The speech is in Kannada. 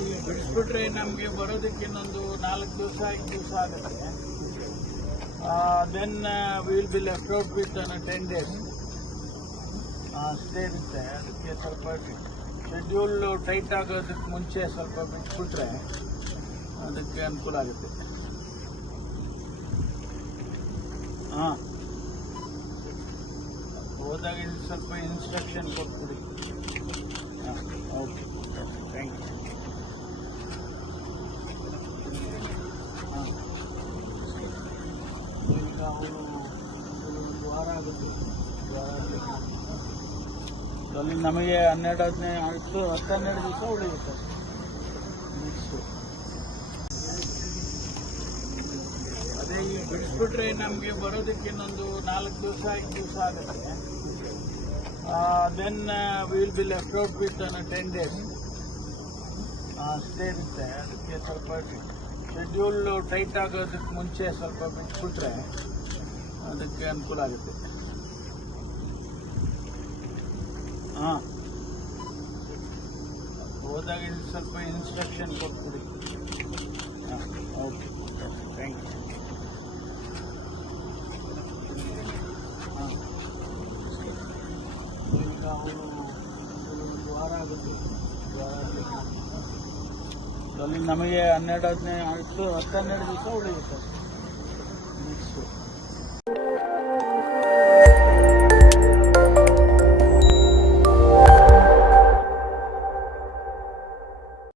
ಈ ಬಿಡಿಸ್ಬಿಟ್ರೆ ನಮಗೆ ಬರೋದಕ್ಕೆ ಇನ್ನೊಂದು 4 ದಿವಸ 5 ದಿವಸ ಆಗುತ್ತೆ. Then will be left out with 10 days ಅಷ್ಟೇ ಇರುತ್ತೆ. ಅದಕ್ಕೆ ಸ್ವಲ್ಪ ಶೆಡ್ಯೂಲ್ ಟೈಟ್ ಆಗೋದಕ್ಕೆ ಮುಂಚೆ ಸ್ವಲ್ಪ ಬಿಟ್ಬಿಟ್ರೆ ಅದಕ್ಕೆ ಅನುಕೂಲ ಆಗುತ್ತೆ. ಹಾಂ, ಹೋದಾಗ ಸ್ವಲ್ಪ ಇನ್ಸ್ಟ್ರಕ್ಷನ್ ಕೊಟ್ಬಿಡಿ. ಹಾಂ, ಓಕೆ, ಥ್ಯಾಂಕ್ ಯು. ಹಾಂ, ಈಗ ಅವರು ಒಂದು ವಾರ ಆಗುತ್ತೆ. ಅಲ್ಲಿ ನಮಗೆ 12-15 ಆಯಿತು, 10-12 ದಿವಸ ಉಳಿಯುತ್ತೆ ನೆಕ್ಸ್ಟು. ಅದೇ ಈ ಬಿಡಿಸ್ಬಿಟ್ರೆ ನಮಗೆ ಬರೋದಕ್ಕೆ ಇನ್ನೊಂದು 4 ದಿವಸ 5 ದಿವಸ ಆಗುತ್ತೆ. Then will be left out with 10 days ಅಷ್ಟೇ ಇರುತ್ತೆ. ಅದಕ್ಕೆ ಸ್ವಲ್ಪ ಶೆಡ್ಯೂಲ್ ಟೈಟ್ ಆಗೋದಕ್ಕೆ ಮುಂಚೆ ಸ್ವಲ್ಪ ಬಿಟ್ಬಿಟ್ರೆ ಅದಕ್ಕೆ ಅನುಕೂಲ ಆಗುತ್ತೆ. ಹಾಂ, ಹೋದಾಗ ಸ್ವಲ್ಪ ಇನ್ಸ್ಟ್ರಕ್ಷನ್ ಕೊಟ್ಬಿಡಿ. ಹಾಂ, ಓಕೆ, ಥ್ಯಾಂಕ್ ಯು. ಹಾಂ, ಈಗ ಅವರು ಒಂದು ವಾರ ಆಗುತ್ತೆ. ಅಲ್ಲಿ ನಮಗೆ 12-15 ಆಯಿತು, 10-12 ದಿವಸ ಉಳಿಯುತ್ತೆ ನೆಕ್ಸ್ಟು.